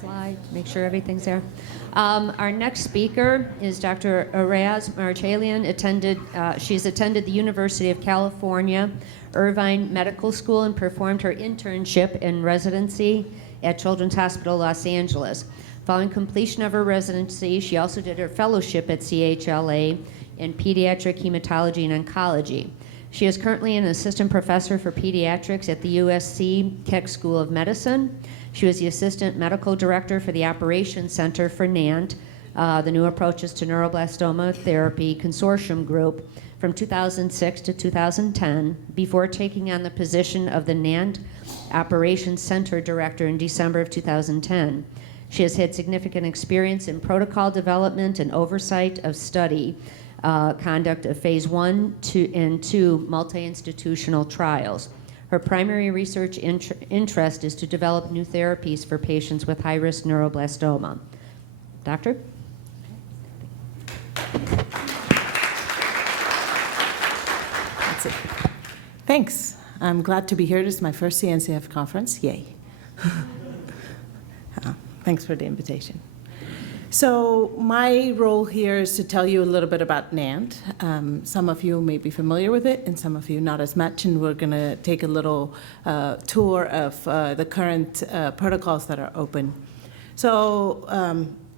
slide, make sure everything's there. Our next speaker is Dr. Araz Marachelian. She's attended the University of California, Irvine Medical School, and performed her internship and residency at Children's Hospital Los Angeles. Following completion of her residency, she also did her fellowship at CHLA in pediatric hematology and oncology. She is currently an assistant professor for pediatrics at the USC Keck School of Medicine. She was the assistant medical director for the Operations Center for NANT, the New Approaches to Neuroblastoma Therapy Consortium Group, from 2006 to 2010, before taking on the position of the NANT Operations Center Director in December of 2010. She has had significant experience in protocol development and oversight of study conduct of phase 1 and 2 multi-institutional trials. Her primary research interest is to develop new therapies for patients with high-risk neuroblastoma. Doctor? That's it. Thanks. I'm glad to be here. This is my first CNCF conference. Yay. Thanks for the invitation. So my role here is to tell you a little bit about NANT. Some of you may be familiar with it, and some of you not as much, and we're going to take a little tour of the current protocols that are open. So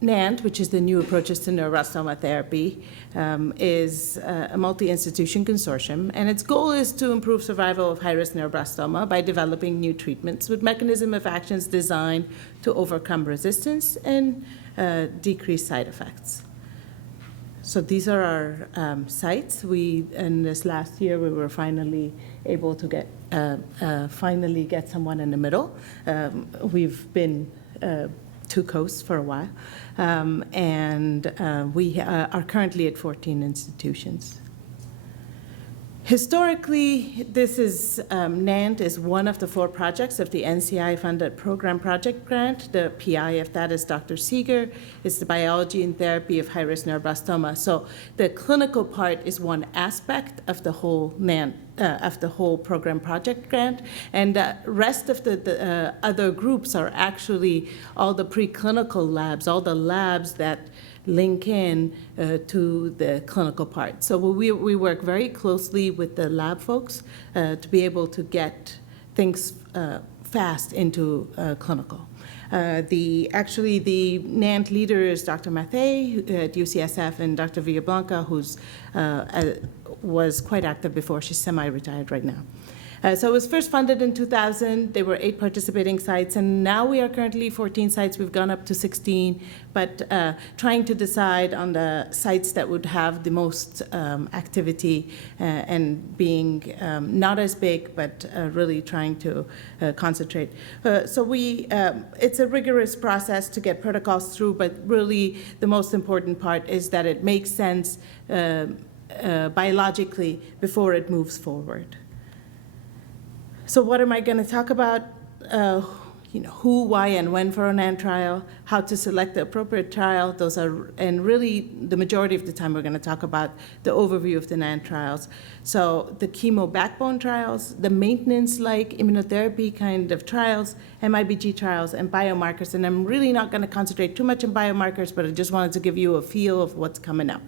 NANT, which is the New Approaches to Neuroblastoma Therapy, is a multi-institution consortium, and its goal is to improve survival of high-risk neuroblastoma by developing new treatments with mechanism of actions designed to overcome resistance and decrease side effects. So these are our sites. In this last year, we were finally able to get someone in the middle. We've been two coasts for a while, and we are currently at 14 institutions. Historically, this is NANT is one of the 4 projects of the NCI-funded program project grant. The PI of that is Dr. Seeger. It's the biology and therapy of high-risk neuroblastoma. So the clinical part is one aspect of the whole NANT, of the whole program project grant, and the rest of the other groups are actually all the preclinical labs, all the labs that link in to the clinical part. So we work very closely with the lab folks to be able to get things fast into clinical. The NANT leader is Dr. Mathey at UCSF, and Dr. Villablanca, who's was quite active before. She's semi-retired right now. So it was first funded in 2000. There were 8 participating sites, and now we are currently 14 sites. We've gone up to 16, but trying to decide on the sites that would have the most activity and being not as big, but really trying to concentrate. So it's a rigorous process to get protocols through, but really the most important part is that it makes sense biologically before it moves forward. So what am I going to talk about? Who, why, and when for a NANT trial, how to select the appropriate trial. Those are, and really the majority of the time we're going to talk about the overview of the NANT trials. So the chemo backbone trials, the maintenance-like immunotherapy kind of trials, MIBG trials, and biomarkers. And I'm really not going to concentrate too much on biomarkers, but I just wanted to give you a feel of what's coming up.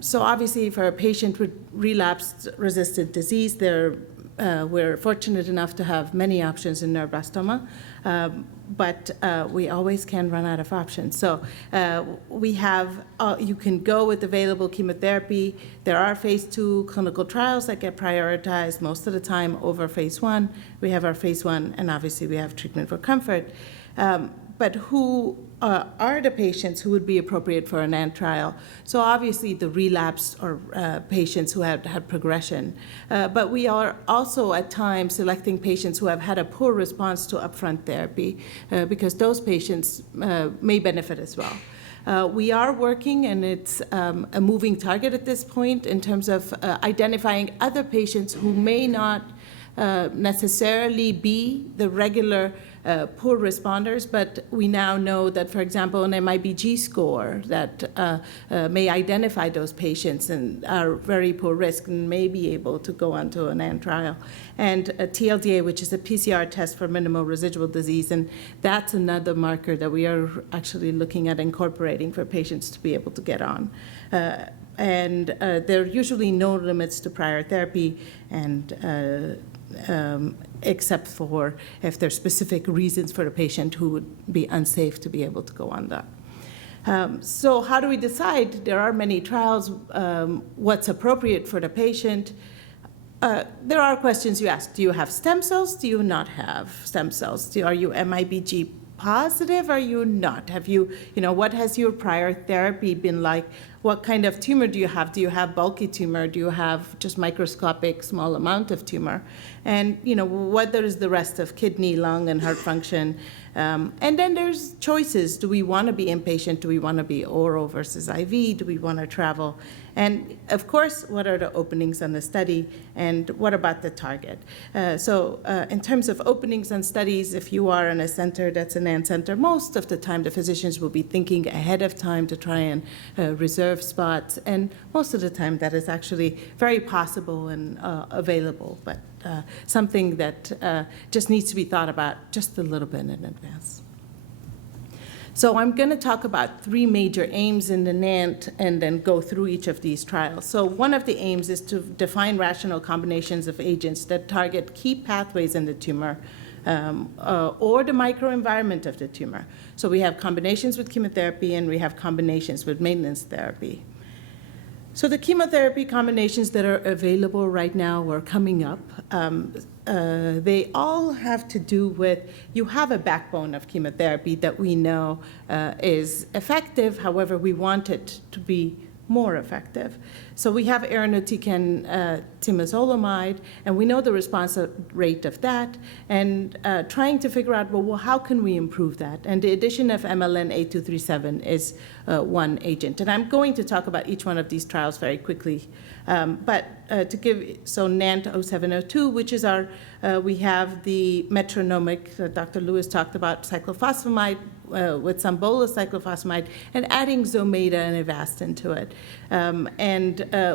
So obviously, for a patient with relapsed resistant disease, we're fortunate enough to have many options in neuroblastoma, but we always can run out of options. So you can go with available chemotherapy. There are phase 2 clinical trials that get prioritized most of the time over phase 1. We have our phase 1, and obviously we have treatment for comfort. But who are the patients who would be appropriate for a NANT trial? So obviously the relapsed or patients who have had progression. But we are also at times selecting patients who have had a poor response to upfront therapy because those patients may benefit as well. We are working, and it's a moving target at this point in terms of identifying other patients who may not necessarily be the regular poor responders, but we now know that, for example, an MIBG score that may identify those patients and are very poor risk and may be able to go onto an AND trial. And a TLDA, which is a PCR test for minimal residual disease, and that's another marker that we are actually looking at incorporating for patients to be able to get on. There are usually no limits to prior therapy, and except for if there's specific reasons for a patient who would be unsafe to be able to go on that. So how do we decide? There are many trials. What's appropriate for the patient? There are questions you ask. Do you have stem cells? Do you not have stem cells? Are you MIBG positive? Are you not? Have you, what has your prior therapy been like? What kind of tumor do you have? Do you have bulky tumor? Do you have just microscopic small amount of tumor? And, what is the rest of kidney, lung, and heart function? And then there's choices. Do we want to be inpatient? Do we want to be oral versus IV? Do we want to travel? And of course, what are the openings on the study? And what about the target? So in terms of openings on studies, if you are in a center that's an AND center, most of the time the physicians will be thinking ahead of time to try and reserve spots. And most of the time that is actually very possible and available, but something that just needs to be thought about just a little bit in advance. So I'm going to talk about 3 major aims in the NANT and then go through each of these trials. So one of the aims is to define rational combinations of agents that target key pathways in the tumor or the microenvironment of the tumor. So we have combinations with chemotherapy and we have combinations with maintenance therapy. So the chemotherapy combinations that are available right now or coming up, they all have to do with, you have a backbone of chemotherapy that we know is effective, however, we want it to be more effective. So we have irinotecan temozolomide, and we know the response rate of that, and trying to figure out, well, how can we improve that? And the addition of MLN-A237 is one agent. And I'm going to talk about each one of these trials very quickly. To give, so NANT-0702, which is our, we have the metronomic, Dr. Lewis talked about cyclophosphamide with some bolus cyclophosphamide, and adding Zometa and Avastin to it.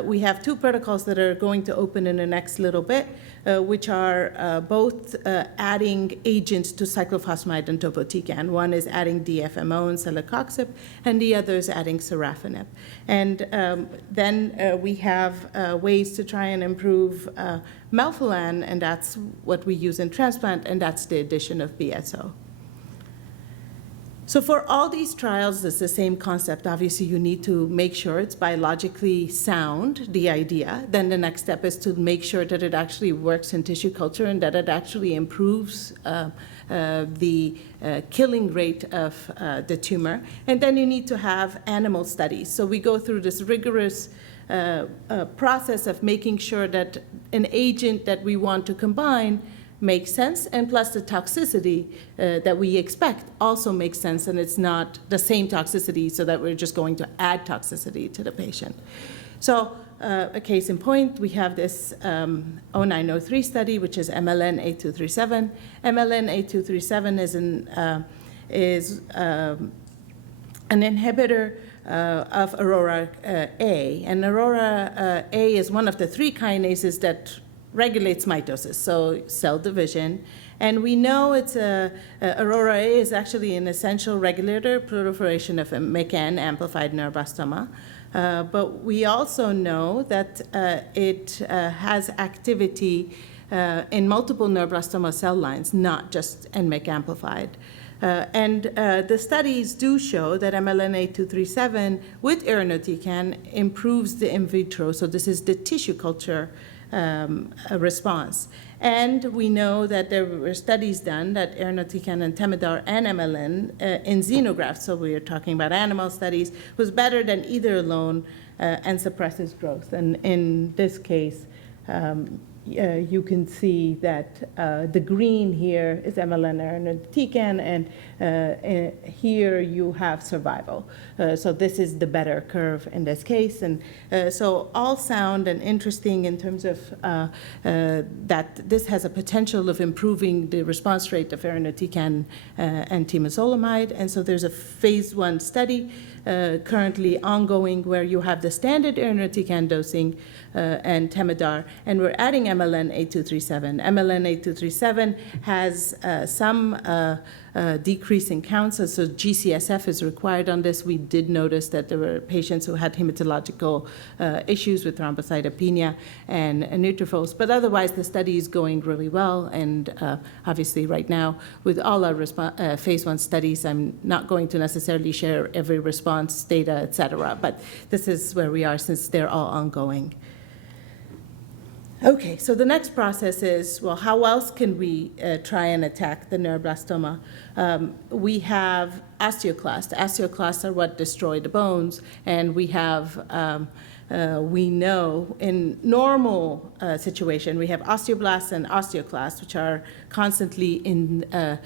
We have 2 protocols that are going to open in the next little bit, which are both adding agents to cyclophosphamide and topotecan. One is adding DFMO and celecoxib, and the other is adding sorafenib. And then we have ways to try and improve melphalan, and that's what we use in transplant, and that's the addition of BSO. So for all these trials, it's the same concept. Obviously, you need to make sure it's biologically sound, the idea. Then the next step is to make sure that it actually works in tissue culture and that it actually improves the killing rate of the tumor. And then you need to have animal studies. So we go through this rigorous process of making sure that an agent that we want to combine makes sense, and plus the toxicity that we expect also makes sense, and it's not the same toxicity so that we're just going to add toxicity to the patient. So a case in point, we have this 0903 study, which is MLN-A237. MLN-A237 is an inhibitor of Aurora A, and Aurora A is one of the 3 kinases that regulates mitosis, so cell division. And we know it's Aurora A is actually an essential regulator proliferation of MECAN amplified neuroblastoma. But we also know that it has activity in multiple neuroblastoma cell lines, not just NMEC amplified. The studies do show that MLN-A237 with irinotecan improves the in vitro, so this is the tissue culture response. And we know that there were studies done that irinotecan and temodar and MLN in xenografts, so we are talking about animal studies, was better than either alone and suppresses growth. And in this case, you can see that the green here is MLN irinotecan, and here you have survival. So this is the better curve in this case. And so all sound and interesting in terms of that this has a potential of improving the response rate of irinotecan and temozolomide. And so there's a phase 1 study currently ongoing where you have the standard irinotecan dosing and Temodar, and we're adding MLN-8237. MLN-8237 has some decrease in counts, so GCSF is required on this. We did notice that there were patients who had hematological issues with thrombocytopenia and neutrophils, but otherwise the study is going really well, and obviously right now with all our phase 1 studies, I'm not going to necessarily share every response data, et cetera, but this is where we are since they're all ongoing. Okay, so the next process is, well, how else can we try and attack the neuroblastoma? We have osteoclasts. Osteoclasts are what destroy the bones, and we have, we know in normal situation, we have osteoblasts and osteoclasts, which are constantly in a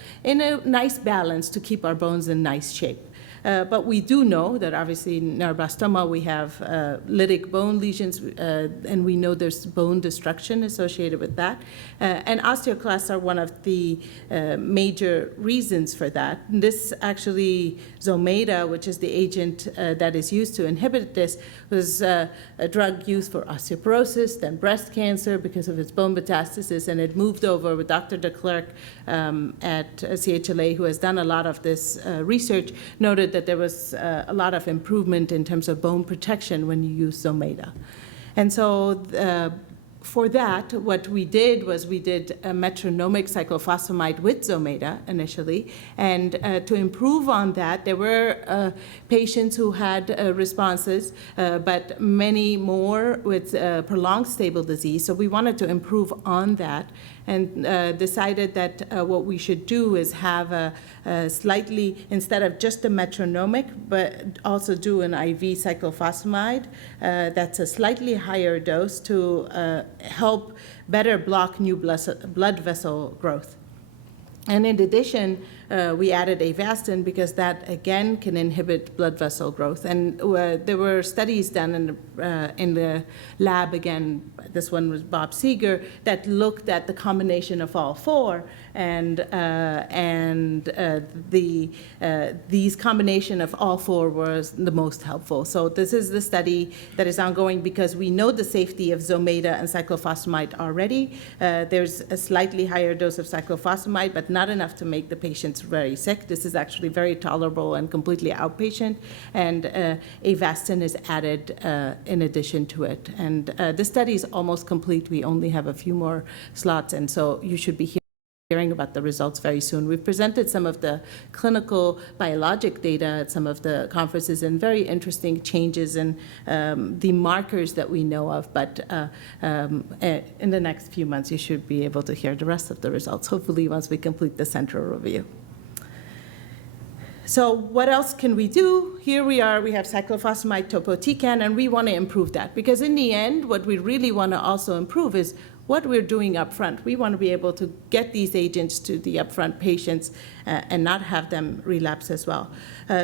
nice balance to keep our bones in nice shape. But we do know that obviously in neuroblastoma we have lytic bone lesions, and we know there's bone destruction associated with that. And osteoclasts are one of the major reasons for that. And this actually, Zometa, which is the agent that is used to inhibit this, was a drug used for osteoporosis, then breast cancer because of its bone metastasis, and it moved over with Dr. de Klerk at CHLA, who has done a lot of this research, noted that there was a lot of improvement in terms of bone protection when you use Zometa. And so for that, what we did was we did a metronomic cyclophosphamide with Zometa initially, and to improve on that, there were patients who had responses, but many more with prolonged stable disease. So we wanted to improve on that, and decided that what we should do is have a slightly, instead of just a metronomic, but also do an IV cyclophosphamide that's a slightly higher dose to help better block new blood vessel growth. And in addition, we added Avastin because that, again, can inhibit blood vessel growth. And there were studies done in the lab, again, this one was Bob Seeger, that looked at the combination of all four. And these combination of all four was the most helpful. So this is the study that is ongoing because we know the safety of Zometa and cyclophosphamide already. There's a slightly higher dose of cyclophosphamide, but not enough to make the patients very sick. This is actually very tolerable and completely outpatient, and Avastin is added in addition to it. And the study is almost complete. We only have a few more slots, and so you should be hearing about the results very soon. We've presented some of the clinical biologic data at some of the conferences and very interesting changes in the markers that we know of, but in the next few months you should be able to hear the rest of the results, hopefully once we complete the central review. So what else can we do? Here we are, we have cyclophosphamide topotecan, and we want to improve that because in the end, what we really want to also improve is what we're doing up front. We want to be able to get these agents to the upfront patients and not have them relapse as well.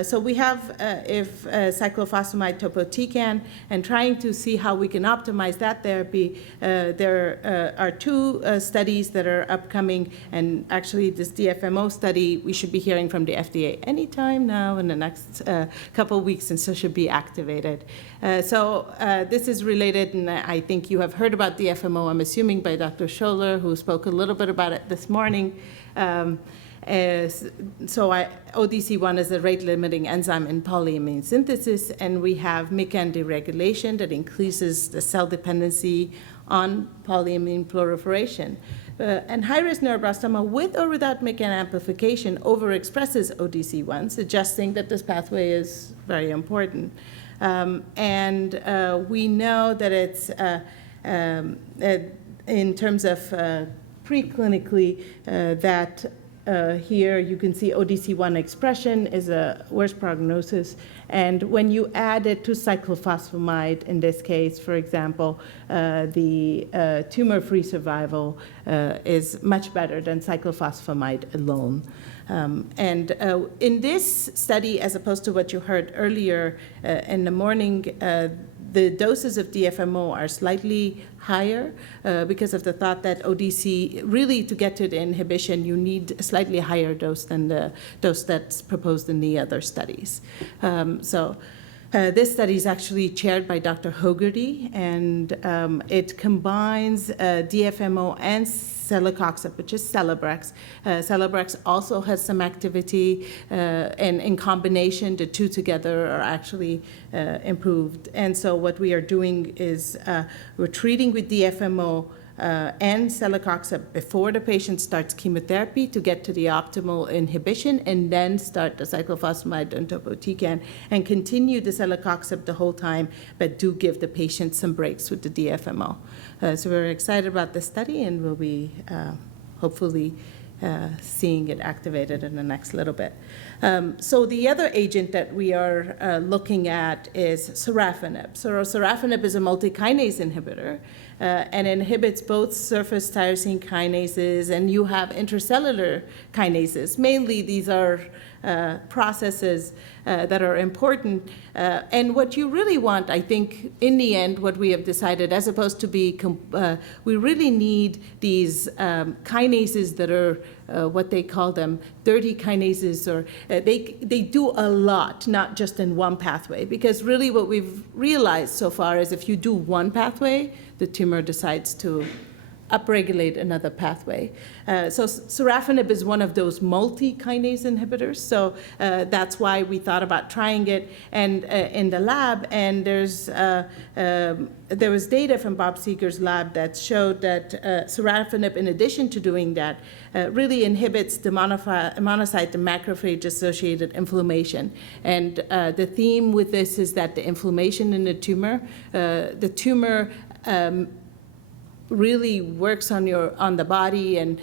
So we have cyclophosphamide topotecan and trying to see how we can optimize that therapy. There are two studies that are upcoming, and actually this DFMO study, we should be hearing from the FDA anytime now in the next couple of weeks, and so should be activated. So this is related, and I think you have heard about DFMO, I'm assuming, by Dr. Scholler, who spoke a little bit about it this morning. ODC1 is a rate-limiting enzyme in polyamine synthesis, and we have MICAN deregulation that increases the cell dependency on polyamine proliferation. And high-risk neuroblastoma with or without MICAN amplification overexpresses ODC1, suggesting that this pathway is very important. We know that it's in terms of preclinically that here you can see ODC1 expression is a worse prognosis. And when you add it to cyclophosphamide, in this case, for example, the tumor-free survival is much better than cyclophosphamide alone. In this study, as opposed to what you heard earlier in the morning, the doses of DFMO are slightly higher because of the thought that ODC, really to get to the inhibition, you need a slightly higher dose than the dose that's proposed in the other studies. This study is actually chaired by Dr. Hogarty, and it combines DFMO and celecoxib, which is Celebrex. Celebrex also has some activity, and in combination, the two together are actually improved. And so what we are doing is we're treating with DFMO and celecoxib before the patient starts chemotherapy to get to the optimal inhibition, and then start the cyclophosphamide and topotecan and continue the celecoxib the whole time, but do give the patient some breaks with the DFMO. So we're excited about this study, and we'll be hopefully seeing it activated in the next little bit. So the other agent that we are looking at is sorafenib. So sorafenib is a multi-kinase inhibitor and inhibits both surface tyrosine kinases, and you have intracellular kinases. Mainly these are processes that are important. And what you really want, I think, in the end, what we have decided, as opposed to be, we really need these kinases that are what they call them, dirty kinases, or they do a lot, not just in one pathway. Because really what we've realized so far is if you do one pathway, the tumor decides to upregulate another pathway. So sorafenib is one of those multi-kinase inhibitors. So that's why we thought about trying it and in the lab. And there was data from Bob Seeger's lab that showed that sorafenib, in addition to doing that, really inhibits the monocyte and macrophage-associated inflammation. And the theme with this is that the inflammation in the tumor really works on the body and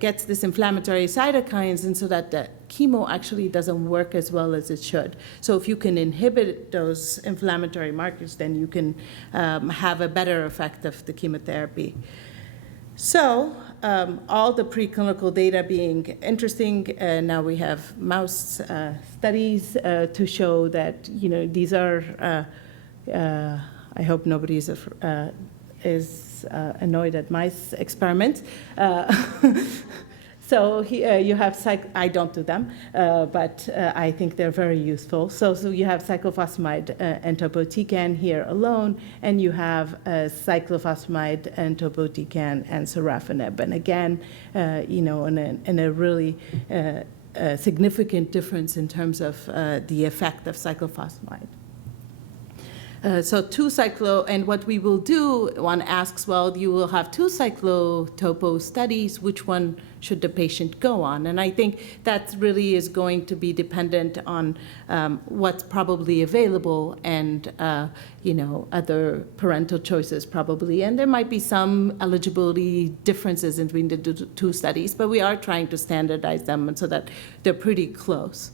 gets this inflammatory cytokines, and so that the chemo actually doesn't work as well as it should. So if you can inhibit those inflammatory markers, then you can have a better effect of the chemotherapy. So all the preclinical data being interesting, now we have mouse studies to show that, these are, I hope nobody is annoyed at mice experiments. So you have, I don't do them, but I think they're very useful. So you have cyclophosphamide and topotecan here alone, and you have cyclophosphamide and topotecan and sorafenib. And again, in a really significant difference in terms of the effect of cyclophosphamide. So and what we will do, one asks, well, you will have two cyclotopo studies, which one should the patient go on? And I think that really is going to be dependent on what's probably available and, other parental choices probably. And there might be some eligibility differences between the two studies, but we are trying to standardize them so that they're pretty close.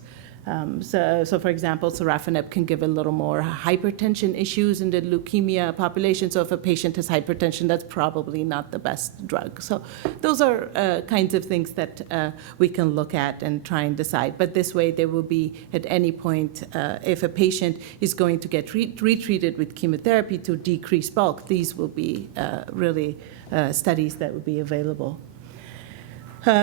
So for example, sorafenib can give a little more hypertension issues in the leukemia population. So if a patient has hypertension, that's probably not the best drug. So those are kinds of things that we can look at and try and decide. But this way, there will be, at any point, if a patient is going to get retreated with chemotherapy to decrease bulk, these will be really studies that will be available.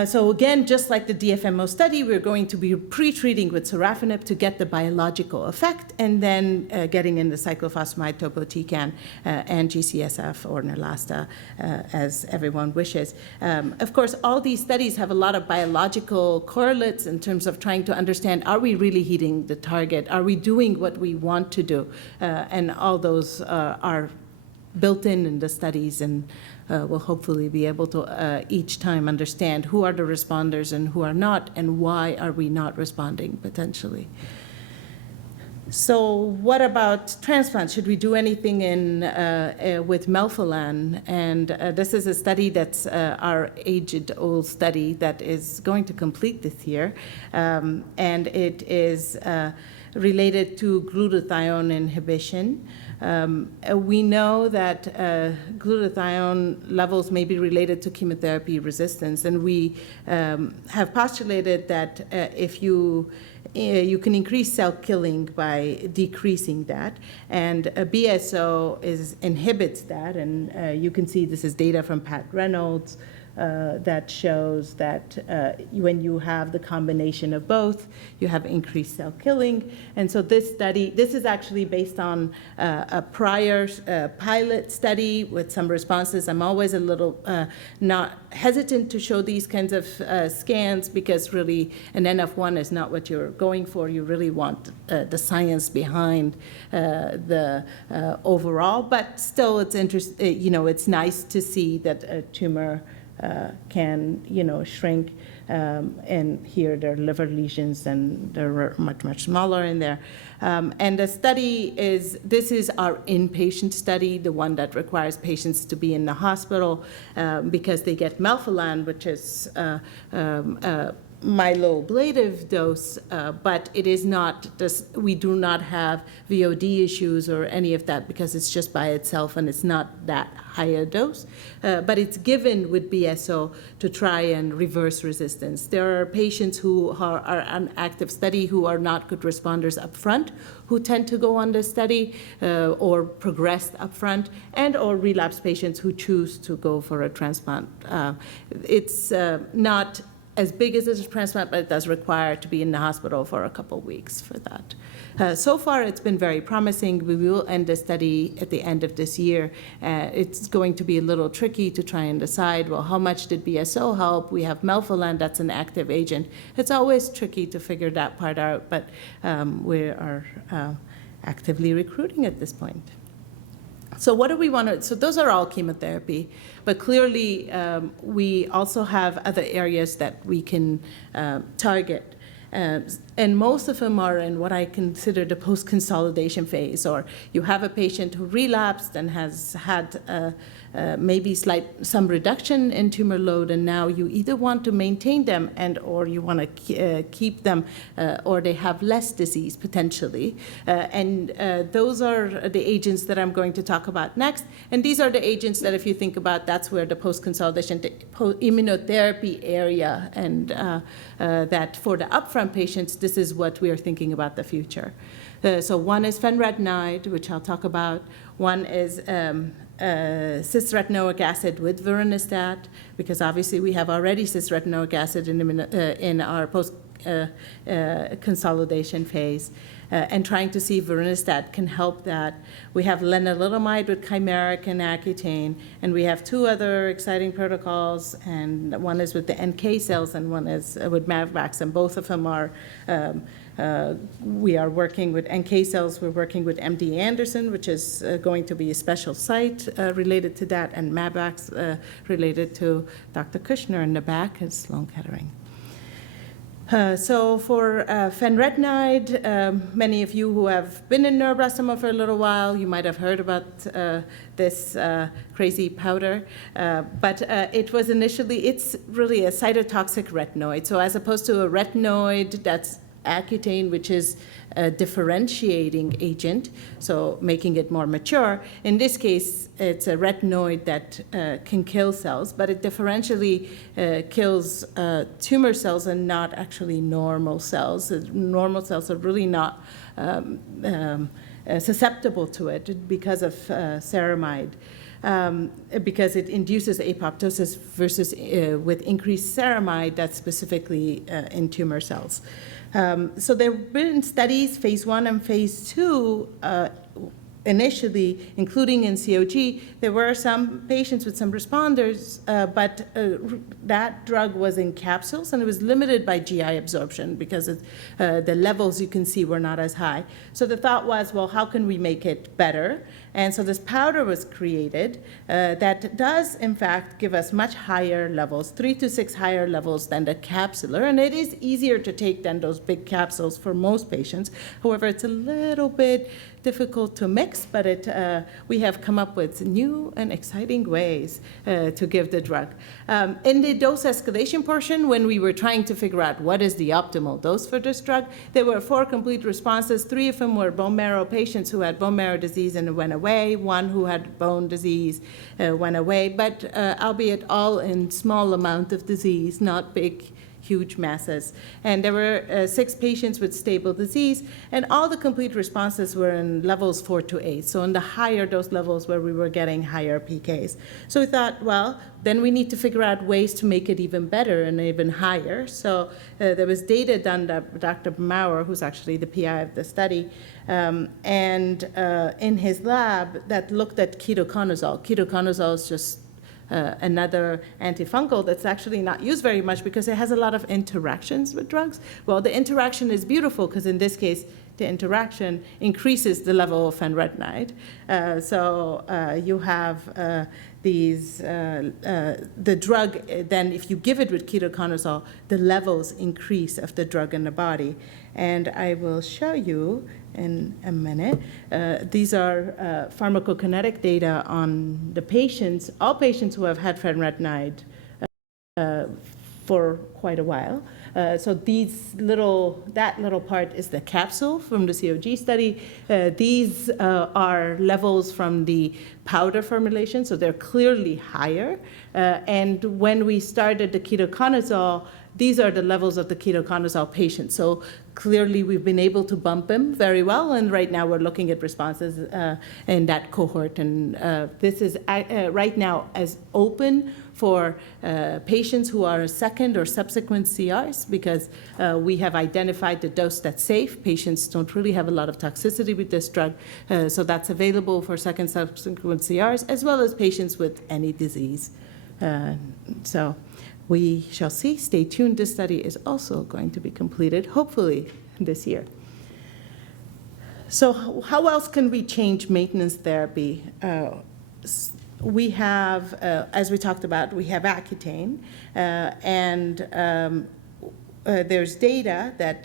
So again, just like the DFMO study, we're going to be pre-treating with sorafenib to get the biological effect, and then getting in the cyclophosphamide, topotecan, and GCSF or Neulasta, as everyone wishes. Of course, all these studies have a lot of biological correlates in terms of trying to understand, are we really hitting the target? Are we doing what we want to do? And all those are built in the studies, and we'll hopefully be able to each time understand who are the responders and who are not, and why are we not responding potentially. So what about transplant? Should we do anything with melphalan? And this is a study that's our age-old study that is going to complete this year. And it is related to glutathione inhibition. We know that glutathione levels may be related to chemotherapy resistance, and we have postulated that if you can increase cell killing by decreasing that, and BSO inhibits that, and you can see this is data from Pat Reynolds that shows that when you have the combination of both, you have increased cell killing. And so this study, this is actually based on a prior pilot study with some responses. I'm always a little not hesitant to show these kinds of scans because really an NF1 is not what you're going for. You really want the science behind the overall, but still it's it's nice to see that a tumor can, shrink, and here there are liver lesions, and they're much smaller in there. And the study this is our inpatient study, the one that requires patients to be in the hospital because they get melphalan, which is myeloablative dose, but it is not we do not have VOD issues or any of that because it's just by itself and it's not that high a dose, but it's given with BSO to try and reverse resistance. There are patients who are on active study who are not good responders up front, who tend to go on the study or progressed up front, and or relapse patients who choose to go for a transplant. It's not as big as a transplant, but it does require to be in the hospital for a couple weeks for that. So far, it's been very promising. We will end the study at the end of this year. It's going to be a little tricky to try and decide, well, how much did BSO help? We have melphalan, that's an active agent. It's always tricky to figure that part out, but we are actively recruiting at this point. So what do we want to, so those are all chemotherapy, but clearly we also have other areas that we can target. And most of them are in what I consider the post-consolidation phase, or you have a patient who relapsed and has had maybe some reduction in tumor load, and now you either want to maintain them and or you want to keep them, or they have less disease potentially. And those are the agents that I'm going to talk about next. And these are the agents that, if you think about, that's where the post-consolidation immunotherapy area, and that for the upfront patients, this is what we are thinking about the future. So one is fenretinide, which I'll talk about. One is cisretinoic acid with vorinostat, because obviously we have already cisretinoic acid in our post-consolidation phase, and trying to see if vorinostat can help that. We have lenalidomide with chimeric and Accutane, and we have two other exciting protocols, and one is with the NK cells and one is with Mavvax, and both of them are we are working with NK cells. We're working with MD Anderson, which is going to be a special site related to that, and Mavvax related to Dr. Kushner in the back is Sloan Kettering. So for fenretinide, many of you who have been in neuroblastoma for a little while, you might have heard about this crazy powder. But it was initially, it's really a cytotoxic retinoid. So as opposed to a retinoid that's Accutane, which is a differentiating agent, so making it more mature. In this case, it's a retinoid that can kill cells, but it differentially kills tumor cells and not actually normal cells. Normal cells are really not susceptible to it because of ceramide. Because it induces apoptosis versus with increased ceramide that's specifically in tumor cells. So there have been studies, phase 1 and phase 2, initially, including in COG, there were some patients with some responders, but that drug was in capsules, and it was limited by GI absorption because the levels you can see were not as high. So the thought was, well, how can we make it better? And so this powder was created that does, in fact, give us much higher levels, 3 to 6 higher levels than the capsular, and it is easier to take than those big capsules for most patients. However, it's a little bit difficult to mix, but we have come up with new and exciting ways to give the drug. In the dose escalation portion, when we were trying to figure out what is the optimal dose for this drug, there were 4 complete responses. 3 of them were bone marrow patients who had bone marrow disease and it went away. 1 who had bone disease went away, but albeit all in small amount of disease, not big, huge masses. And there were 6 patients with stable disease, and all the complete responses were in levels 4 to 8, so in the higher dose levels where we were getting higher PKs. So we thought, well, then we need to figure out ways to make it even better and even higher. So there was data done by Dr. Maurer, who's actually the PI of the study, and in his lab that looked at ketoconazole. Ketoconazole is just another antifungal that's actually not used very much because it has a lot of interactions with drugs. Well, the interaction is beautiful because in this case, the interaction increases the level of fenretinide. So you have the drug, then if you give it with ketoconazole, the levels increase of the drug in the body. And I will show you in a minute. These are pharmacokinetic data on the patients, all patients who have had fenretinide for quite a while. So that little part is the capsule from the COG study. These are levels from the powder formulation, so they're clearly higher. And when we started the ketoconazole, these are the levels of the ketoconazole patients. So clearly we've been able to bump them very well, and right now we're looking at responses in that cohort. And this is right now as open for patients who are second or subsequent CRs because we have identified the dose that's safe. Patients don't really have a lot of toxicity with this drug, so that's available for second subsequent CRs as well as patients with any disease. So we shall see. Stay tuned. This study is also going to be completed, hopefully, this year. So how else can we change maintenance therapy? We have, as we talked about, we have Accutane, and there's data that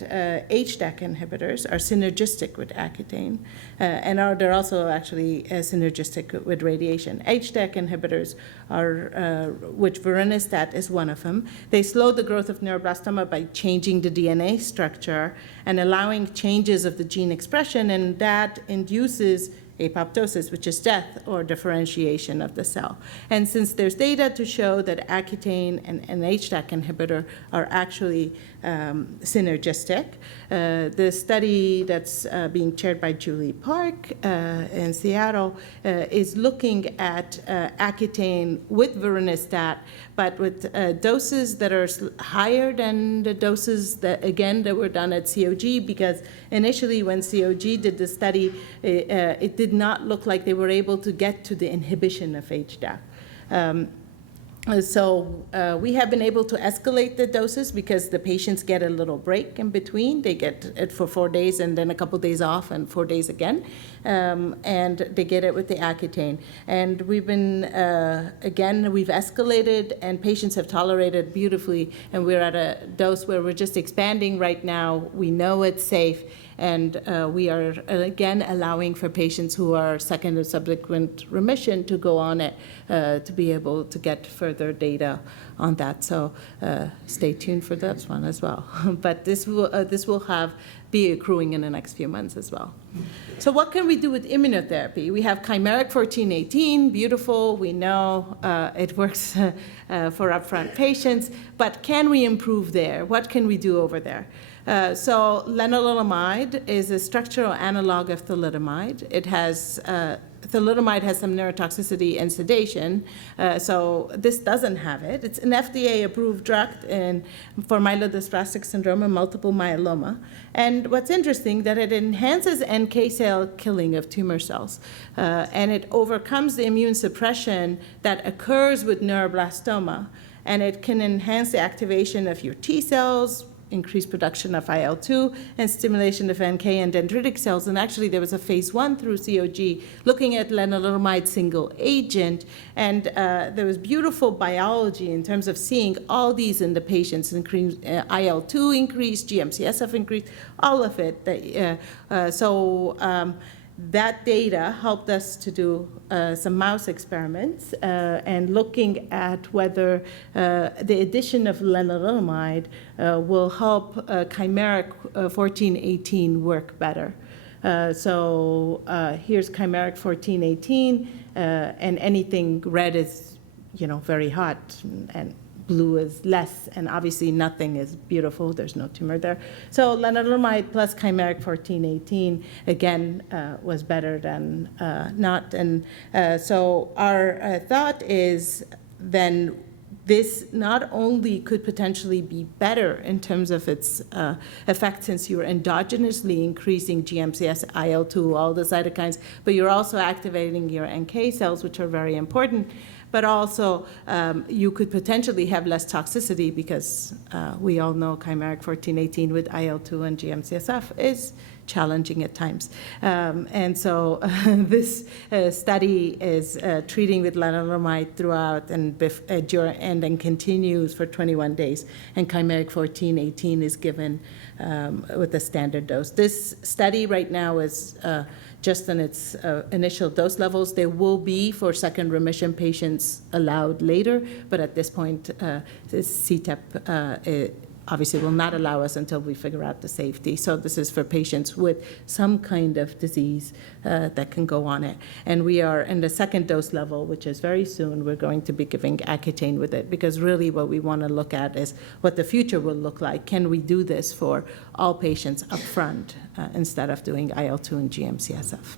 HDAC inhibitors are synergistic with Accutane, and they're also actually synergistic with radiation. HDAC inhibitors are, which vorinostat is one of them. They slow the growth of neuroblastoma by changing the DNA structure and allowing changes of the gene expression, and that induces apoptosis, which is death or differentiation of the cell. And since there's data to show that Accutane and an HDAC inhibitor are actually synergistic, the study that's being chaired by Julie Park in Seattle is looking at Accutane with vorinostat, but with doses that are higher than the doses that, again, that were done at COG, because initially when COG did the study, it did not look like they were able to get to the inhibition of HDAC. So we have been able to escalate the doses because the patients get a little break in between. They get it for 4 days and then a couple days off and 4 days again. And they get it with the Accutane. And we've been, again, we've escalated and patients have tolerated beautifully. And we're at a dose where we're just expanding right now. We know it's safe. And we are, again, allowing for patients who are second or subsequent remission to go on it to be able to get further data on that. So stay tuned for that one as well. But this will be accruing in the next few months as well. So what can we do with immunotherapy? We have chimeric 1418, beautiful. We know it works for upfront patients. But can we improve there? What can we do over there? So lenalidomide is a structural analog of thalidomide. It has thalidomide has some neurotoxicity and sedation, so this doesn't have it. It's an FDA-approved drug for myelodysplastic syndrome and multiple myeloma. And what's interesting, that it enhances NK cell killing of tumor cells, and it overcomes the immune suppression that occurs with neuroblastoma, and it can enhance the activation of your T cells, increased production of IL-2, and stimulation of NK and dendritic cells. And actually, there was a phase 1 through COG looking at lenalidomide single agent, and there was beautiful biology in terms of seeing all these in the patients, IL-2 increase, GM-CSF increase, all of it. That data helped us to do some mouse experiments and looking at whether the addition of lenalidomide will help chimeric 1418 work better. Here's chimeric 1418, and anything red is, very hot, and blue is less, and obviously nothing is beautiful. There's no tumor there. So lenalidomide plus chimeric 1418, again, was better than not. And so our thought is then this not only could potentially be better in terms of its effect, since you're endogenously increasing GM-CSF, IL-2, all the cytokines, but you're also activating your NK cells, which are very important. But also, you could potentially have less toxicity because we all know chimeric 1418 with IL-2 and GM-CSF is challenging at times. And so this study is treating with lenalidomide throughout and then continues for 21 days. And chimeric 1418 is given with a standard dose. This study right now is just in its initial dose levels. There will be, for second remission patients, allowed later, but at this point, CTEP obviously will not allow us until we figure out the safety. So this is for patients with some kind of disease that can go on it. And we are in the second dose level, which is very soon. We're going to be giving Accutane with it, because really what we want to look at is what the future will look like. Can we do this for all patients up front instead of doing IL-2 and GM-CSF?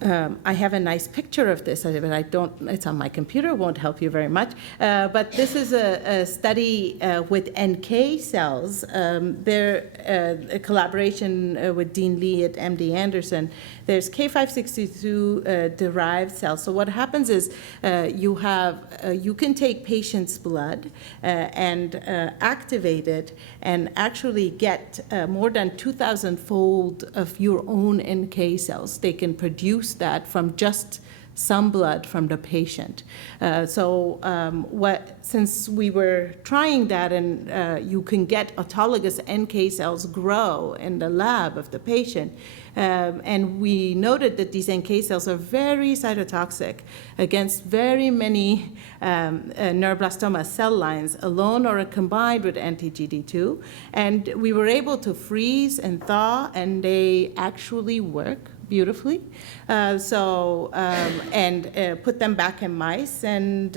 I have a nice picture of this, but it's on my computer, won't help you very much. But this is a study with NK cells. They're a collaboration with Dean Lee at MD Anderson. There's K562 derived cells. So what happens is you can take patients' blood and activate it and actually get more than 2,000-fold of your own NK cells. They can produce that from just some blood from the patient. Since we were trying that, and you can get autologous NK cells grow in the lab of the patient, and we noted that these NK cells are very cytotoxic against very many neuroblastoma cell lines, alone or combined with anti-GD2. And we were able to freeze and thaw, and they actually work beautifully. Put them back in mice, and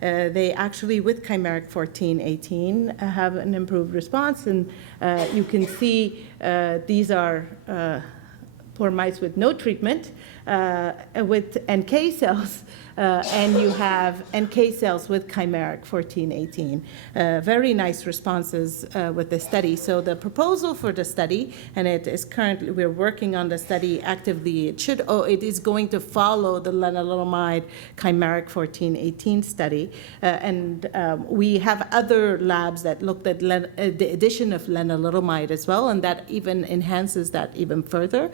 they actually, with chimeric 1418, have an improved response. And you can see these are poor mice with no treatment, with NK cells, and you have NK cells with chimeric 1418. Very nice responses with the study. So the proposal for the study, and it is currently, we're working on the study actively. It is going to follow the lenalidomide chimeric 1418 study. We have other labs that looked at the addition of lenalidomide as well, and that even enhances that even further.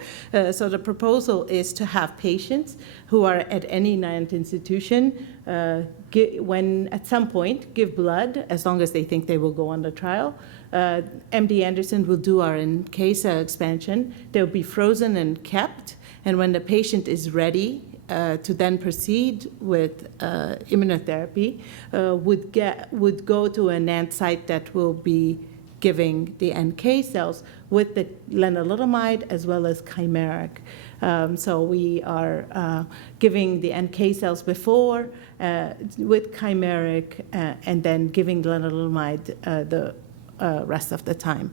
So the proposal is to have patients who are at any NANT institution, when at some point give blood, as long as they think they will go on the trial. MD Anderson will do our NK cell expansion. They'll be frozen and kept, and when the patient is ready to then proceed with immunotherapy, would go to a NANT site that will be giving the NK cells with the lenalidomide as well as chimeric. So we are giving the NK cells before with chimeric, and then giving lenalidomide rest of the time.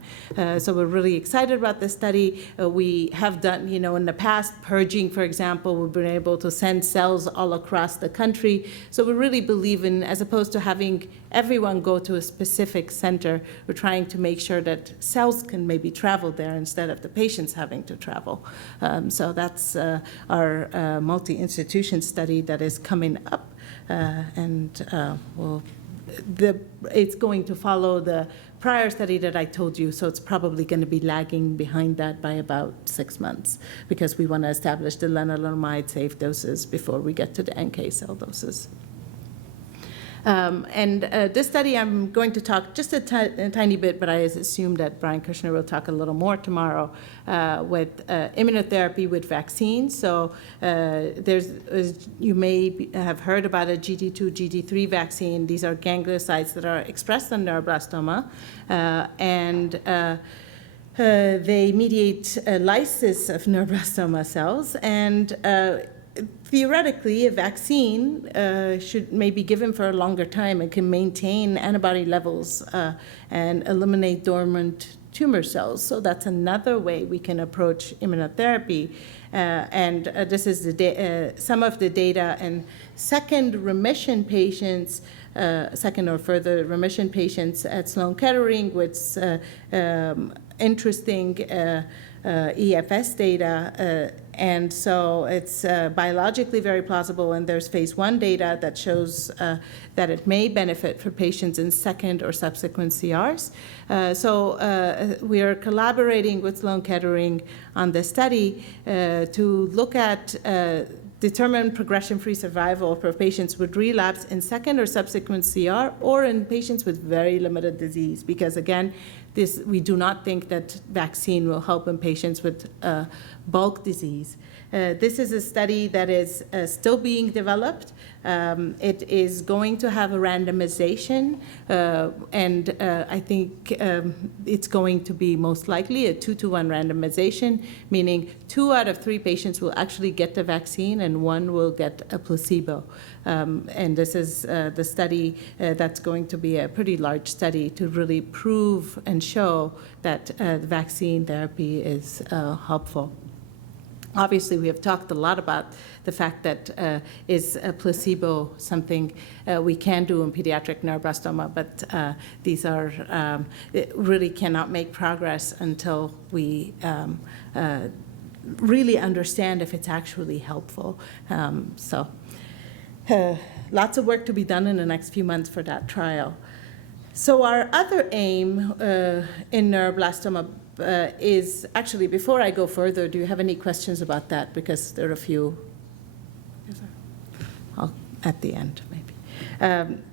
So we're really excited about this study. We have done, in the past, purging, for example, we've been able to send cells all across the country. So we really believe in, as opposed to having everyone go to a specific center, we're trying to make sure that cells can maybe travel there instead of the patients having to travel. So that's our multi-institution study that is coming up, it's going to follow the prior study that I told you, so it's probably going to be lagging behind that by about 6 months, because we want to establish the lenalidomide safe doses before we get to the NK cell doses. This study, I'm going to talk just a tiny bit, but I assume that Brian Kushner will talk a little more tomorrow with immunotherapy with vaccines. So you may have heard about a GD2, GD3 vaccine. These are gangliosides that are expressed on neuroblastoma, they mediate lysis of neuroblastoma cells, and theoretically, a vaccine should may be given for a longer time and can maintain antibody levels and eliminate dormant tumor cells. So that's another way we can approach immunotherapy. This is some of the data in second or further remission patients at Sloan Kettering with interesting EFS data. And so it's biologically very plausible, and there's phase 1 data that shows that it may benefit for patients in second or subsequent CRs. We are collaborating with Sloan Kettering on this study to look at determine progression-free survival for patients with relapse in second or subsequent CR, or in patients with very limited disease, because again, we do not think that vaccine will help in patients with bulk disease. This is a study that is still being developed. It is going to have a randomization, and I think it's going to be most likely a 2-to-1 randomization, meaning 2 out of 3 patients will actually get the vaccine and 1 will get a placebo. And this is the study that's going to be a pretty large study to really prove and show that vaccine therapy is helpful. Obviously, we have talked a lot about the fact that is a placebo something we can do in pediatric neuroblastoma, but these are really cannot make progress until we really understand if it's actually helpful. Lots of work to be done in the next few months for that trial. So our other aim in neuroblastoma is actually, before I go further, do you have any questions about that? Because there are a few. At the end, maybe.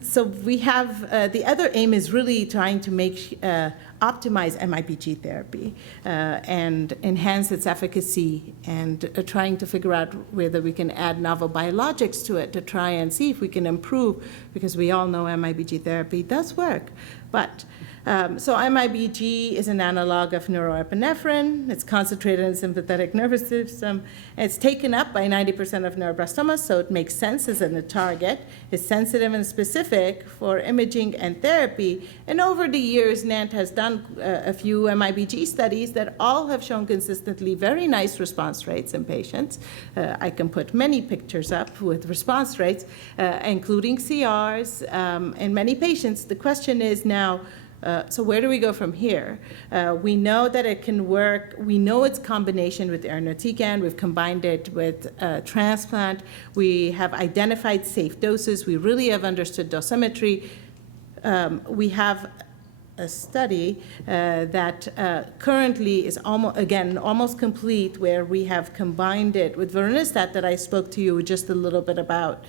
So we have, the other aim is really trying to optimize MIBG therapy and enhance its efficacy, and trying to figure out whether we can add novel biologics to it to try and see if we can improve, because we all know MIBG therapy does work. But so MIBG is an analog of neuroepinephrine. It's concentrated in the sympathetic nervous system. It's taken up by 90% of neuroblastomas, so it makes sense as a target. It's sensitive and specific for imaging and therapy. And over the years, NANT has done a few MIBG studies that all have shown consistently very nice response rates in patients. I can put many pictures up with response rates, including CRs in many patients. The question is now, so where do we go from here? We know that it can work. We know its combination with irinotecan. We've combined it with transplant. We have identified safe doses. We really have understood dosimetry. We have a study that currently is almost complete, where we have combined it with vorinostat that I spoke to you just a little bit about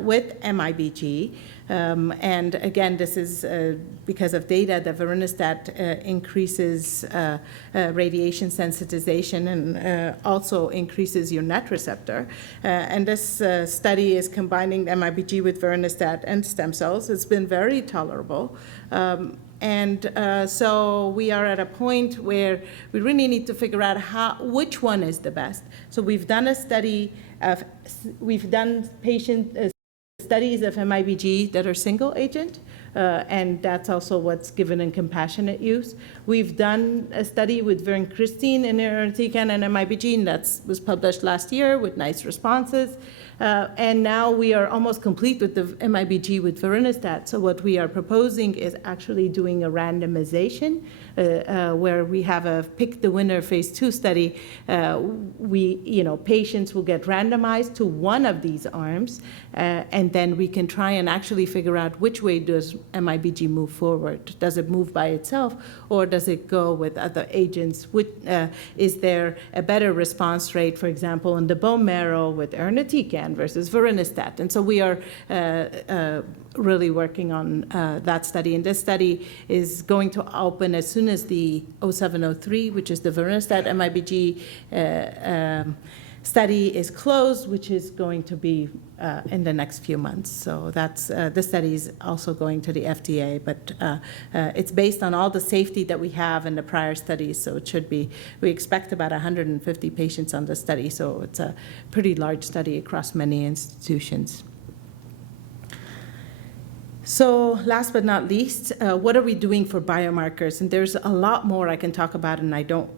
with MIBG. And again, this is because of data that vorinostat increases radiation sensitization and also increases your NET receptor. And this study is combining MIBG with vorinostat and stem cells. It's been very tolerable. So we are at a point where we really need to figure out which one is the best. So we've done a study we've done patient studies of MIBG that are single agent. and that's also what's given in compassionate use. We've done a study with Vern Christine in irinotecan and MIBG, and that was published last year with nice responses. And now we are almost complete with the MIBG with vorinostat. So what we are proposing is actually doing a randomization where we have a pick the winner phase 2 study. Patients will get randomized to one of these arms, and then we can try and actually figure out which way does MIBG move forward. Does it move by itself, or does it go with other agents? Is there a better response rate, for example, in the bone marrow with irinotecan versus vorinostat? And so we are really working on that study. And this study is going to open as soon as the 0703, which is the vorinostat MIBG study is closed, which is going to be in the next few months. So that's this study is also going to the FDA, but it's based on all the safety that we have in the prior studies. So it should be, we expect about 150 patients on the study. So it's a pretty large study across many institutions. So last but not least, what are we doing for biomarkers? And there's a lot more I can talk about, and I don't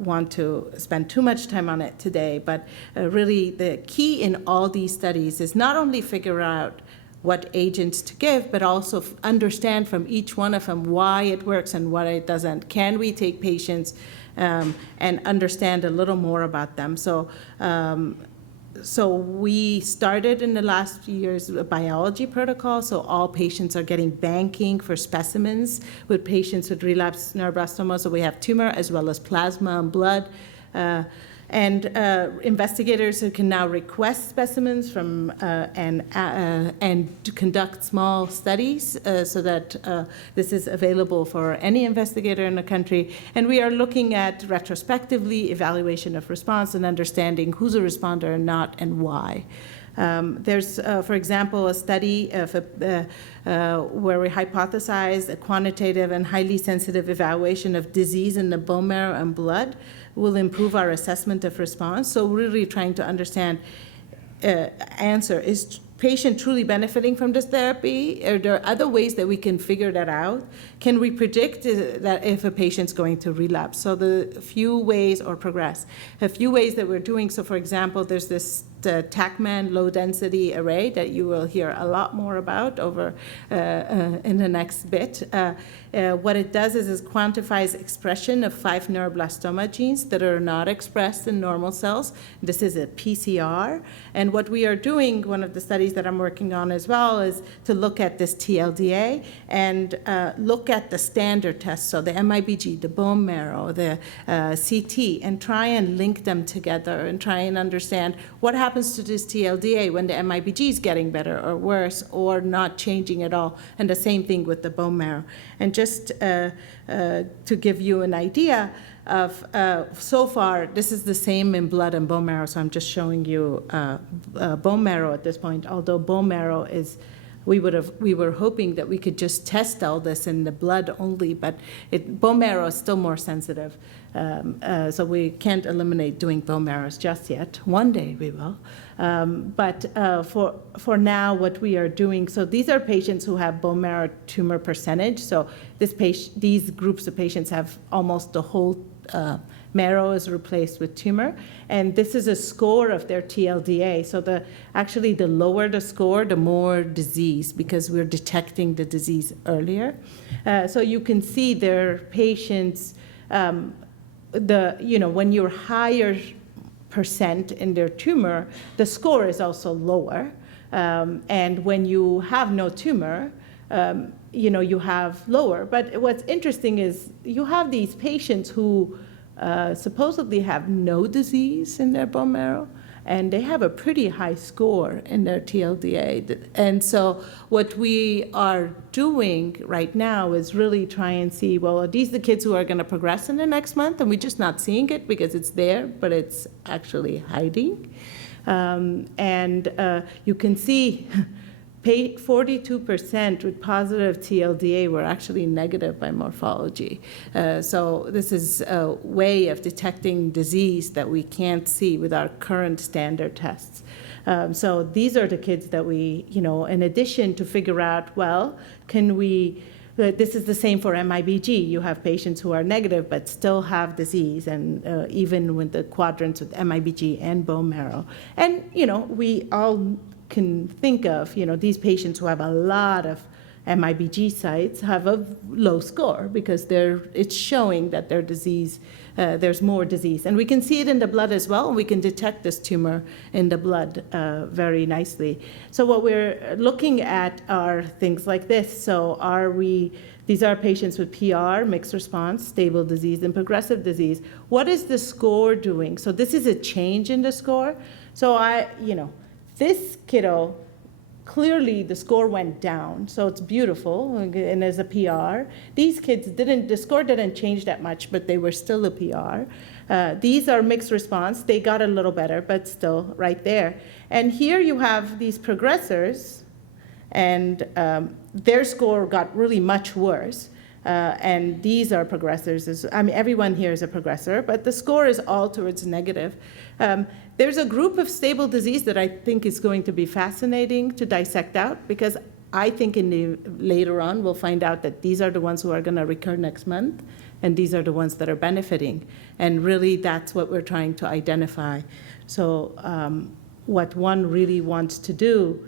want to spend too much time on it today, but really the key in all these studies is not only figure out what agents to give, but also understand from each one of them why it works and what it doesn't. Can we take patients and understand a little more about them? So we started in the last few years a biology protocol, so all patients are getting banking for specimens with patients with relapsed neuroblastoma. So we have tumor as well as plasma and blood. And investigators who can now request specimens from and to conduct small studies so that this is available for any investigator in the country. And we are looking at retrospectively evaluation of response and understanding who's a responder and not and why. There's, for example, a study of where we hypothesize a quantitative and highly sensitive evaluation of disease in the bone marrow and blood will improve our assessment of response. So really trying to understand, answer, is patient truly benefiting from this therapy? Are there other ways that we can figure that out? Can we predict that if a patient's going to relapse? So the few ways, or progress, a few ways that we're doing. So for example, there's this TACMAN low-density array that you will hear a lot more about over in the next bit. What it does is it quantifies expression of 5 neuroblastoma genes that are not expressed in normal cells. This is a PCR. And what we are doing, one of the studies that I'm working on as well, is to look at this TLDA and look at the standard tests, so the MIBG, the bone marrow, the CT, and try and link them together and try and understand what happens to this TLDA when the MIBG is getting better or worse or not changing at all, and the same thing with the bone marrow. And just to give you an idea of, so far, this is the same in blood and bone marrow, so I'm just showing you bone marrow at this point, although bone marrow is, we were hoping that we could just test all this in the blood only, but bone marrow is still more sensitive. So we can't eliminate doing bone marrows just yet. One day we will. But for now, what we are doing, so these are patients who have bone marrow tumor percentage. So these groups of patients have almost the whole marrow is replaced with tumor. And this is a score of their TLDA. So actually the lower the score, the more disease, because we're detecting the disease earlier. So you can see their patients, when you're higher percent in their tumor, the score is also lower. And when you have no tumor, you have lower. But what's interesting is you have these patients who supposedly have no disease in their bone marrow, and they have a pretty high score in their TLDA. And so what we are doing right now is really try and see, well, are these the kids who are going to progress in the next month? And we're just not seeing it because it's there, but it's actually hiding. You can see 42% with positive TLDA were actually negative by morphology. So this is a way of detecting disease that we can't see with our current standard tests. So these are the kids that we, in addition to figure out, well, can we, this is the same for MIBG. You have patients who are negative but still have disease, and even with the quadrants with MIBG and bone marrow. And, we all can think of, these patients who have a lot of MIBG sites have a low score because it's showing that their disease, there's more disease. And we can see it in the blood as well, and we can detect this tumor in the blood very nicely. So what we're looking at are things like this. So these are patients with PR, mixed response, stable disease, and progressive disease. What is the score doing? So this is a change in the score. So this kiddo, clearly the score went down, so it's beautiful, and as a PR. These kids the score didn't change that much, but they were still a PR. These are mixed response. They got a little better, but still right there. And here you have these progressors, and their score got really much worse. And these are progressors. Everyone here is a progressor, but the score is all towards negative. There's a group of stable disease that I think is going to be fascinating to dissect out, because I think later on we'll find out that these are the ones who are going to recur next month, and these are the ones that are benefiting. And really, that's what we're trying to identify. So what one really wants to do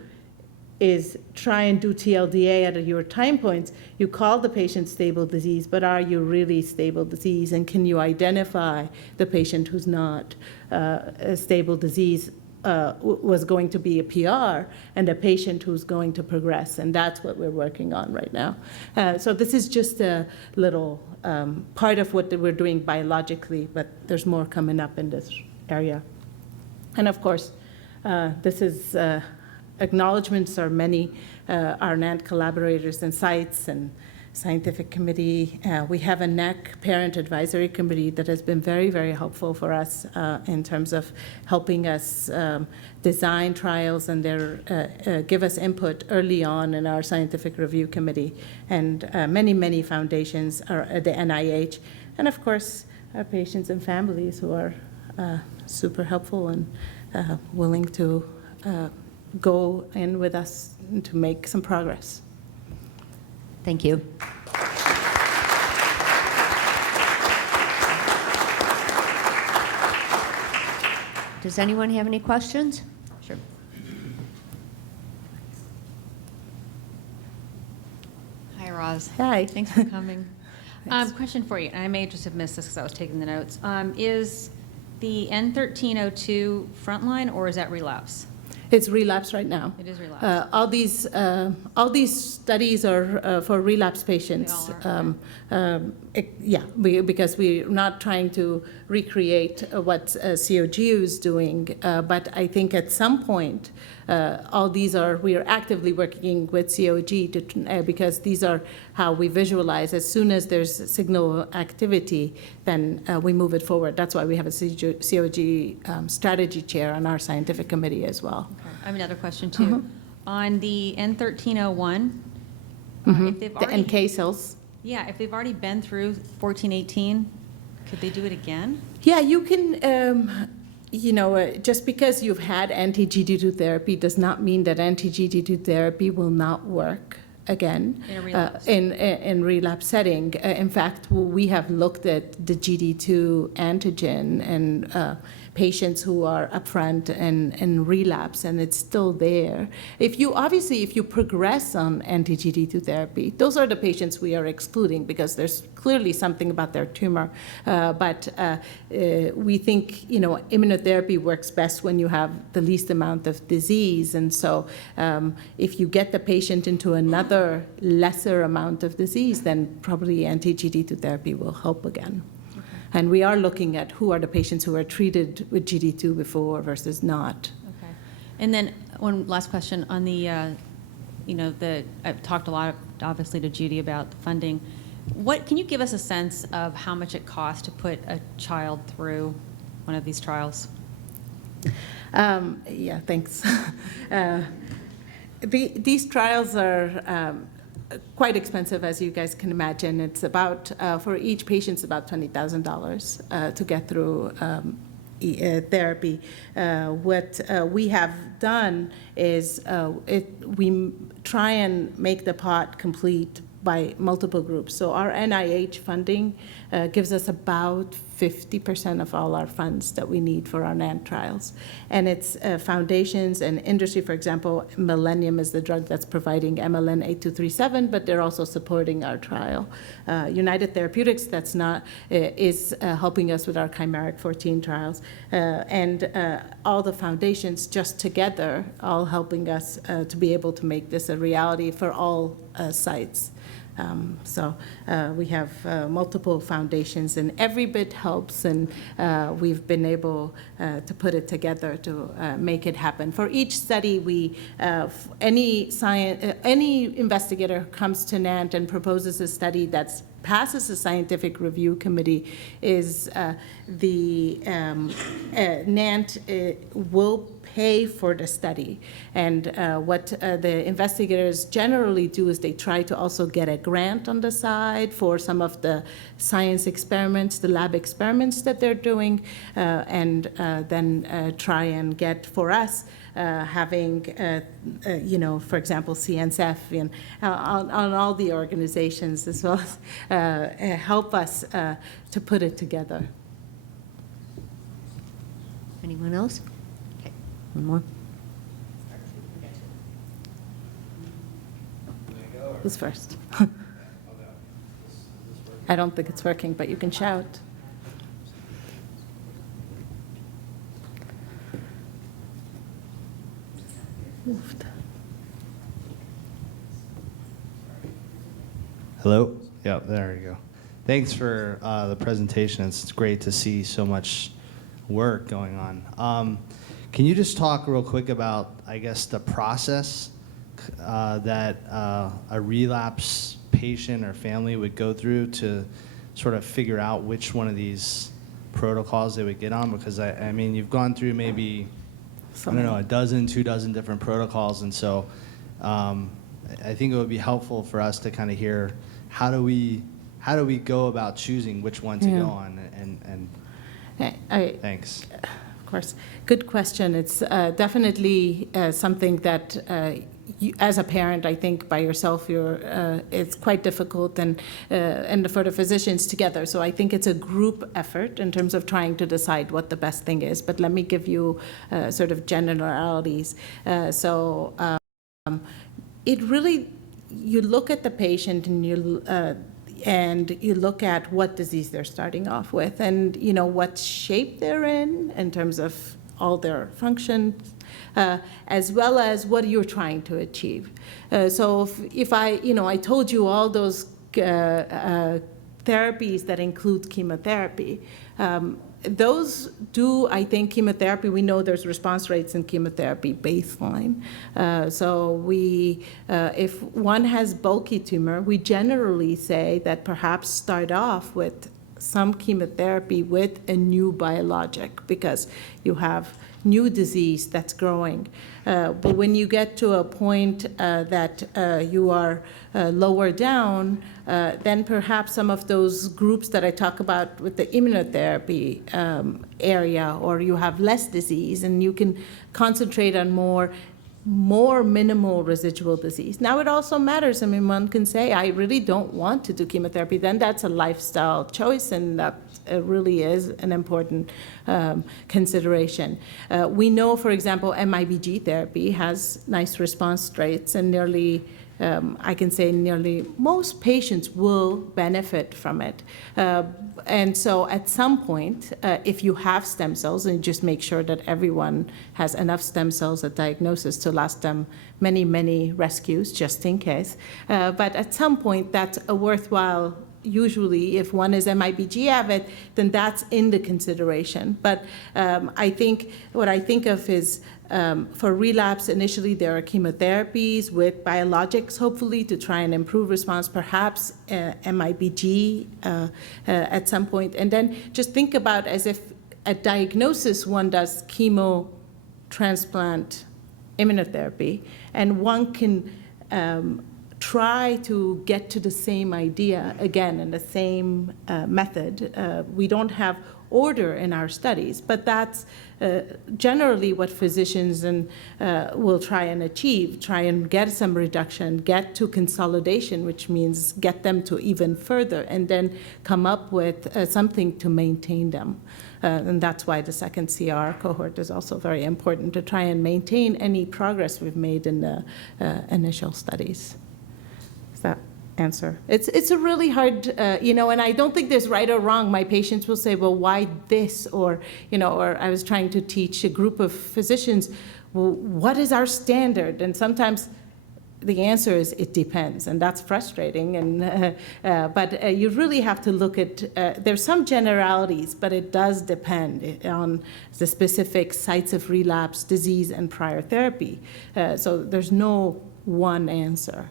is try and do TLDA at your time points. You call the patient stable disease, but are you really stable disease? And can you identify the patient who's not a stable disease was going to be a PR, and a patient who's going to progress? And that's what we're working on right now. So this is just a little part of what we're doing biologically, but there's more coming up in this area. And of course, this is acknowledgements are many, our NANT collaborators and sites and scientific committee. We have a NAC parent advisory committee that has been very, very helpful for us in terms of helping us design trials, and give us input early on in our scientific review committee. And many, many foundations are at the NIH. And of course, our patients and families who are super helpful and willing to go in with us to make some progress. Thank you. Does anyone have any questions? Sure. Hi, Araz. Hi. Thanks for coming. Question for you, and I may just have missed this because I was taking the notes. Is the N1302 frontline, or is that relapse? It's relapse right now. It is relapse. All these studies are for relapse patients. They all are, Because we're not trying to recreate what COGU is doing, but I think at some point, we are actively working with COG because these are how we visualize. As soon as there's signal activity, then we move it forward. That's why we have a COG strategy chair on our scientific committee as well. Okay. I have another question too. On the N1301, if they've The already, NK cells. yeah, if they've already been through 1418, could they do it again? Yeah, you can, just because you've had anti-GD2 therapy does not mean that anti-GD2 therapy will not work again In a relapse. in relapse setting. In fact, we have looked at the GD2 antigen and patients who are upfront and relapse, and it's still there. If you progress on anti-GD2 therapy, those are the patients we are excluding because there's clearly something about their tumor. But we think, immunotherapy works best when you have the least amount of disease. And so if you get the patient into another lesser amount of disease, then probably anti-GD2 therapy will help again. And we are looking at who are the patients who are treated with GD2 before versus not. Okay. And then one last question on the, I've talked a lot, obviously, to Judy about the funding. Can you give us a sense of how much it costs to put a child through one of these trials? Yeah, thanks. These trials are quite expensive, as you guys can imagine. It's about, for each patient, it's about $20,000 to get through therapy. What we have done is we try and make the pot complete by multiple groups. So our NIH funding gives us about 50% of all our funds that we need for our NANT trials. And it's foundations and industry. For example, Millennium is the drug that's providing MLN 8237, but they're also supporting our trial. United Therapeutics, that's not, is helping us with our Chimeric 14 trials. And all the foundations just together, all helping us to be able to make this a reality for all sites. So we have multiple foundations, and every bit helps, and we've been able to put it together to make it happen. For each study, we any investigator who comes to NANT and proposes a study that passes the scientific review committee is the NANT will pay for the study. And what the investigators generally do is they try to also get a grant on the side for some of the science experiments, the lab experiments that they're doing, and then try and get, for us, having, for example, CNCF and on all the organizations as well as help us to put it together. Anyone else? Okay, one more. Who's first? I don't think it's working, but you can shout. Moved. Hello? Yeah, there you go. Thanks for the presentation. It's great to see so much work going on. Can you just talk real quick about, I guess, the process that a relapse patient or family would go through to sort of figure out which one of these protocols they would get on? Because, I mean, you've gone through maybe, I don't know, 2 dozen different protocols, and so I think it would be helpful for us to kind of hear how do we go about choosing which one to go on, and thanks. Of course, good question. It's definitely something that you, as a parent, I think by yourself, it's quite difficult, and for the physicians together. So I think it's a group effort in terms of trying to decide what the best thing is. But let me give you sort of generalities. It really, you look at the patient and you look at what disease they're starting off with, and what shape they're in terms of all their functions, as well as what you're trying to achieve. So if I told you all those therapies that include chemotherapy, those do, I think, chemotherapy, we know there's response rates in chemotherapy baseline. So if one has bulky tumor, we generally say that perhaps start off with some chemotherapy with a new biologic, because you have new disease that's growing. But when you get to a point that you are lower down, then perhaps some of those groups that I talk about with the immunotherapy area, or you have less disease and you can concentrate on more minimal residual disease. Now, it also matters. I mean, one can say, I really don't want to do chemotherapy. Then that's a lifestyle choice, and that really is an important consideration. We know, for example, MIBG therapy has nice response rates, and nearly I can say nearly most patients will benefit from it. And so at some point, if you have stem cells, and just make sure that everyone has enough stem cells at diagnosis to last them many, many rescues, just in case. But at some point, that's a worthwhile, usually if one is MIBG avid, then that's in the consideration. But I think what I think of is for relapse, initially there are chemotherapies with biologics, hopefully, to try and improve response, perhaps MIBG at some point. And then just think about as if at diagnosis one does chemo, transplant, immunotherapy, and one can try to get to the same idea again in the same method. We don't have order in our studies, but that's generally what physicians will try and achieve, try and get some reduction, get to consolidation, which means get them to even further, and then come up with something to maintain them. And that's why the second CR cohort is also very important, to try and maintain any progress we've made in the initial studies. Does that answer? It's a really hard, and I don't think there's right or wrong. My patients will say, well, why this? Or I was trying to teach a group of physicians, well, what is our standard? And sometimes the answer is it depends, and that's frustrating. But you really have to look at, there's some generalities, but it does depend on the specific sites of relapse, disease, and prior therapy. So there's no one answer.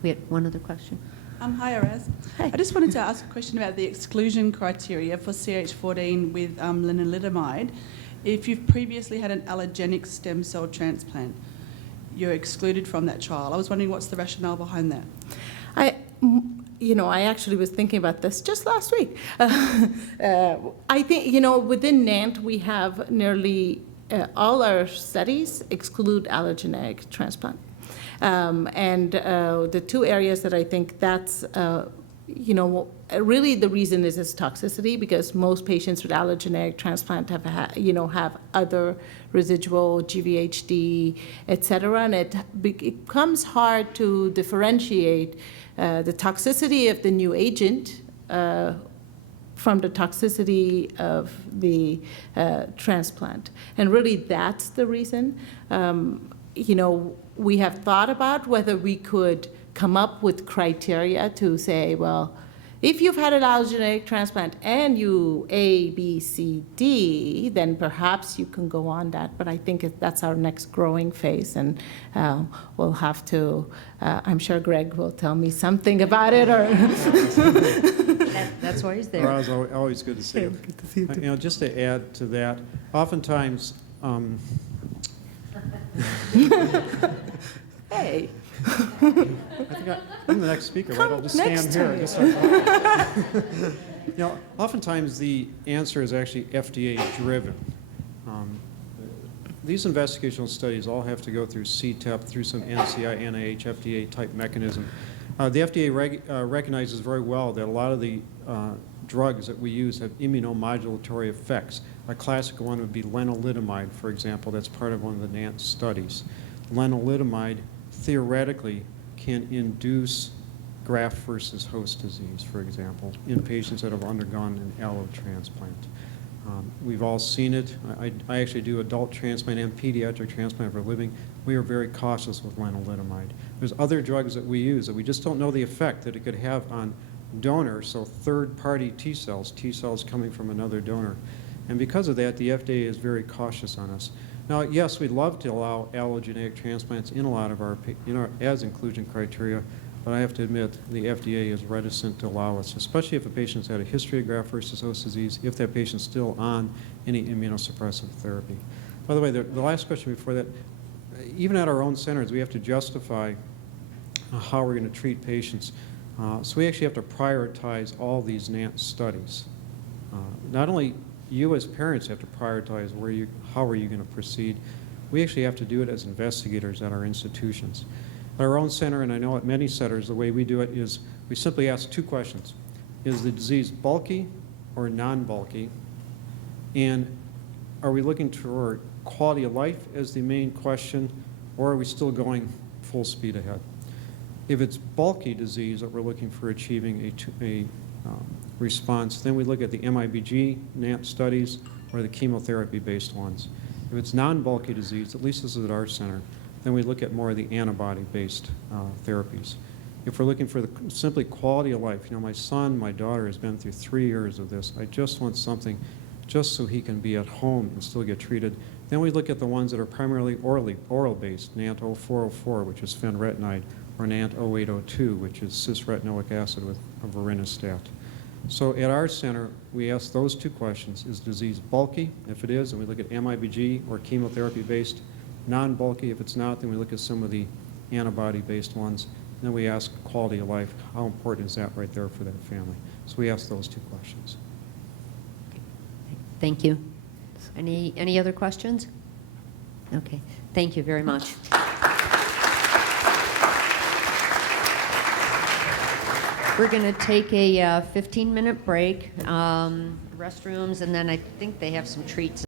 We had one other question. Hi, Araz. Hi. I just wanted to ask a question about the exclusion criteria for CH14 with lenalidomide. If you've previously had an allogeneic stem cell transplant, you're excluded from that trial. I was wondering what's the rationale behind that? I actually was thinking about this just last week. I think, within NANT, we have nearly all our studies exclude allogeneic transplant. And the two areas that I think that's, really the reason is toxicity, because most patients with allogeneic transplant have other residual GVHD, et cetera, and it becomes hard to differentiate the toxicity of the new agent from the toxicity of the transplant. And really that's the reason. We have thought about whether we could come up with criteria to say, well, if you've had an allogeneic transplant and you A, B, C, D, then perhaps you can go on that. But I think that's our next growing phase, and we'll have to, I'm sure Greg will tell me something about it. Or That's why he's there. Araz, always good to see you. Good to see you too. Just to add to that, oftentimes, Hey. I think I'm the next speaker, right? I'll just stand next here. time. and just start talking. Oftentimes the answer is actually FDA driven. These investigational studies all have to go through CTEP, through some NCI, NIH, FDA type mechanism. The FDA recognizes very well that a lot of the drugs that we use have immunomodulatory effects. A classic one would be lenalidomide, for example. That's part of one of the NANT studies. Lenalidomide theoretically can induce graft versus host disease, for example, in patients that have undergone an allotransplant. We've all seen it. I actually do adult transplant and pediatric transplant for a living. We are very cautious with lenalidomide. There's other drugs that we use that we just don't know the effect that it could have on donors, so third-party T cells coming from another donor. And because of that, the FDA is very cautious on us. Now, yes, we'd love to allow allogeneic transplants in a lot of our, as inclusion criteria, but I have to admit the FDA is reticent to allow us, especially if a patient's had a history of graft versus host disease, if that patient's still on any immunosuppressive therapy. By the way, the last question before that, even at our own centers, we have to justify how we're going to treat patients. So we actually have to prioritize all these NANT studies. Not only you as parents have to prioritize how are you going to proceed. We actually have to do it as investigators at our institutions. At our own center, and I know at many centers, the way we do it is we simply ask two questions. Is the disease bulky or non-bulky? And are we looking for quality of life as the main question, or are we still going full speed ahead? If it's bulky disease that we're looking for achieving a response, then we look at the MIBG NANT studies or the chemotherapy-based ones. If it's non-bulky disease, at least this is at our center, then we look at more of the antibody-based therapies. If we're looking for simply quality of life, my son, my daughter has been through 3 years of this. I just want something just so he can be at home and still get treated. Then we look at the ones that are primarily oral-based, NANT 0404, which is fenretinide, or NANT 0802, which is cisretinoic acid with vorinostat. So at our center, we ask those two questions. Is disease bulky? If it is, then we look at MIBG or chemotherapy-based. Non-bulky, if it's not, then we look at some of the antibody-based ones. Then we ask quality of life. How important is that right there for that family? So we ask those two questions. Thank you. Any other questions? Okay, thank you very much. We're going to take a 15-minute break, restrooms, and then I think they have some treats.